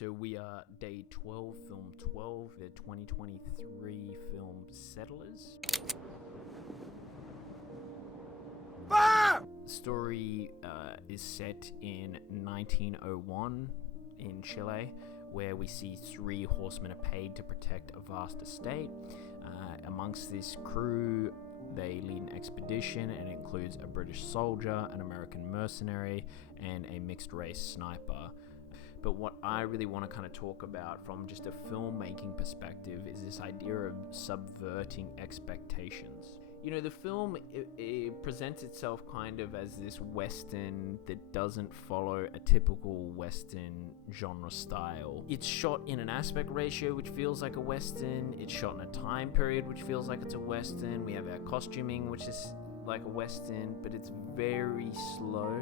So we are day 12, film 12, the 2023 film Settlers. The story is set in 1901 in Chile, where we see three horsemen are paid to protect a vast estate. Amongst this crew, they lead an expedition, and it includes a British soldier, an American mercenary, and a mixed-race sniper. But what I really want to kind of talk about from just a filmmaking perspective is this idea of subverting expectations. You know, the film, it presents itself kind of as this Western that doesn't follow a typical Western genre style. It's shot in an aspect ratio which feels like a Western. It's shot in a time period which feels like it's a Western. We have our costuming, which is like a Western, but it's very slow.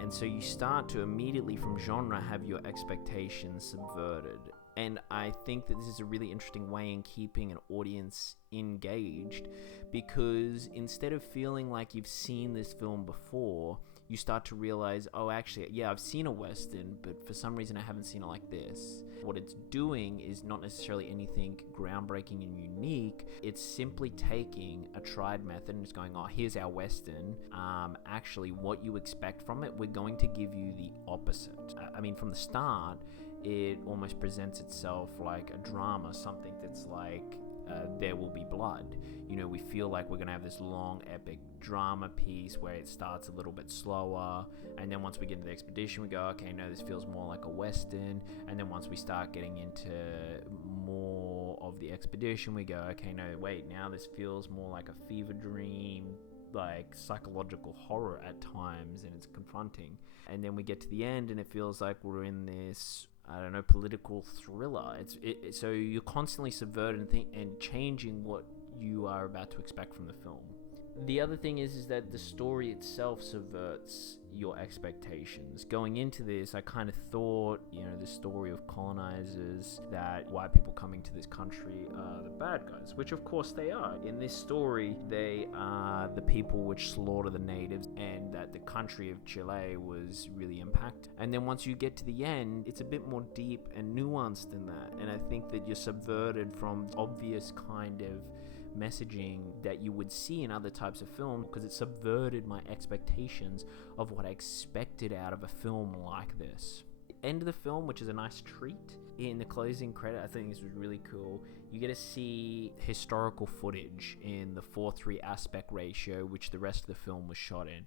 And so you start to immediately from genre have your expectations subverted. And I think that this is a really interesting way in keeping an audience engaged, because instead of feeling like you've seen this film before, you start to realize, oh, actually, yeah, I've seen a Western, but for some reason I haven't seen it like this. What it's doing is not necessarily anything groundbreaking and unique. It's simply taking a tried method and just going, oh, here's our Western. Actually, what you expect from it, we're going to give you the opposite. I mean, from the start, it almost presents itself like a drama, something that's like, there will be blood. You know, we feel like we're going to have this long, epic drama piece where it starts a little bit slower, and then once we get into the expedition, we go, okay, no, this feels more like a Western. And then once we start getting into more of the expedition, we go, okay, no, wait, now this feels more like a fever dream, like psychological horror at times, and it's confronting. And then we get to the end, and it feels like we're in this, I don't know, political thriller. So you're constantly subverting and changing what you are about to expect from the film. The other thing is that the story itself subverts your expectations. Going into this, I kind of thought, you know, the story of colonizers, that white people coming to this country are the bad guys, which of course they are. In this story, they are the people which slaughter the natives, and that the country of Chile was really impacted. And then once you get to the end, it's a bit more deep and nuanced than that. And I think that you're subverted from obvious kind of messaging that you would see in other types of film, because it subverted my expectations of what I expected out of a film like this. End of the film, which is a nice treat, in the closing credit, I think this was really cool. You get to see historical footage in the 4:3 aspect ratio, which the rest of the film was shot in.